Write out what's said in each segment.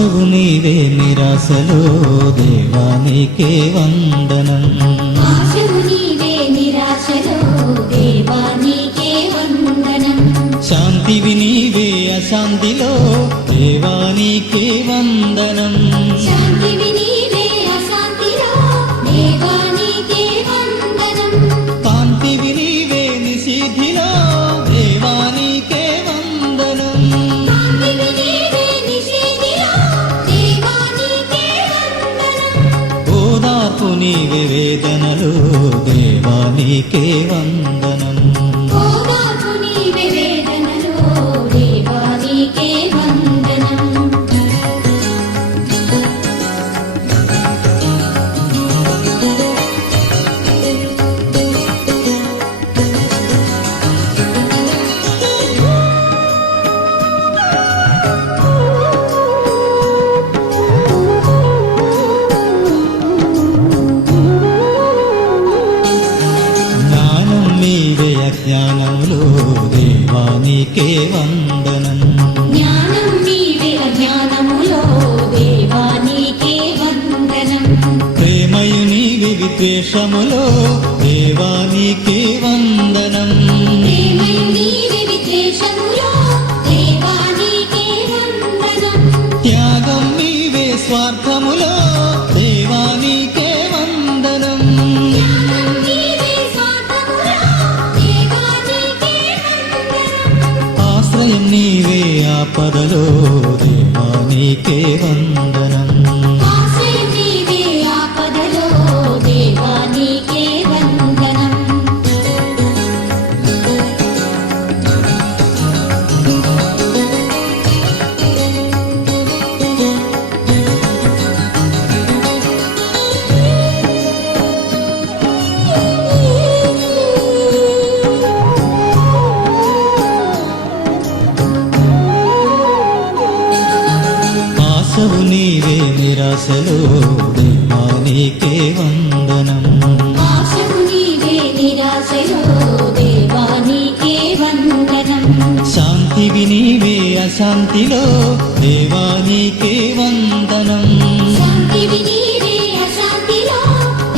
ఆశవు నీవే నిరాశలో దేవా నీకే వందనం. ఆశవు నీవే నిరాశలో దేవా నీకే వందనం. శాంతివి నీవే అశాంతిలో దేవా నీకే వందనం. శాంతివి నీవే అశాంతిలో దేవా నీకే వందనం. కాంతివి నీవే నిషిధిలో దేవా నీకే వందనం. కాంతివి నీవే నిషేధిలో దేవా నీకే వందనం. ఓదార్పు నీవే వేదనలో దేవా నీకే వందనం. ఓదార్పు నీవే వేదనలో దేవా నీకే వందనం. జ్ఞానం నీవే అజ్ఞానములో దేవా నీకే వందనం. జ్ఞానం నీవే అజ్ఞానములో దేవా నీకే వందనం. ప్రేమయు నీవే విద్వేషములో దేవా నీకే వందనం. ప్రేమయు నీవే విద్వేషములో దేవా నీకే వందనం. త్యాగం నీవే స్వార్థములో దేవా నీకే వందనం. జ్ఞానం నీవే స్వార్థములో దేవా నీకే వందనం. ఆశ్రయం నీవే ఆపదలో దేవా నీకే వందనం. ఆశ్రయం నీవే ఆపదలో దేవా నీకే వందనం. ఆశవు నీవే నిరాశలో దేవా నీకే వందనం. ఆశవు నీవే నిరాశలో దేవా నీకే వందనం. శాంతివి నీవే అశాంతిలో దేవా నీకే వందనం. శాంతివి నీవే అశాంతిలో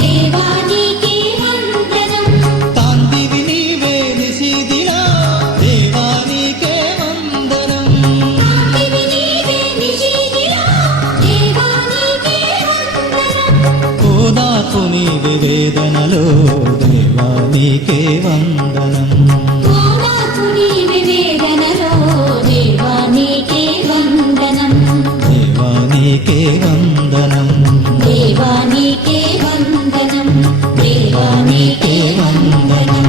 దేవా నీకే వందనం. కాంతివి నీవే నిషిధిలో దేవా నీకే వందనం. కాంతివి నీవే నిషేధిలో దేవా నీకే వందనం. ఓదార్పు నీవే వేదనలో దేవా నీకే వందనం. ఓదార్పు నీవే వేదనలో దేవా నీకే వందనం. దేవా నీకే వందనం. దేవా నీకే వందనం. దేవా నీకే వందనం.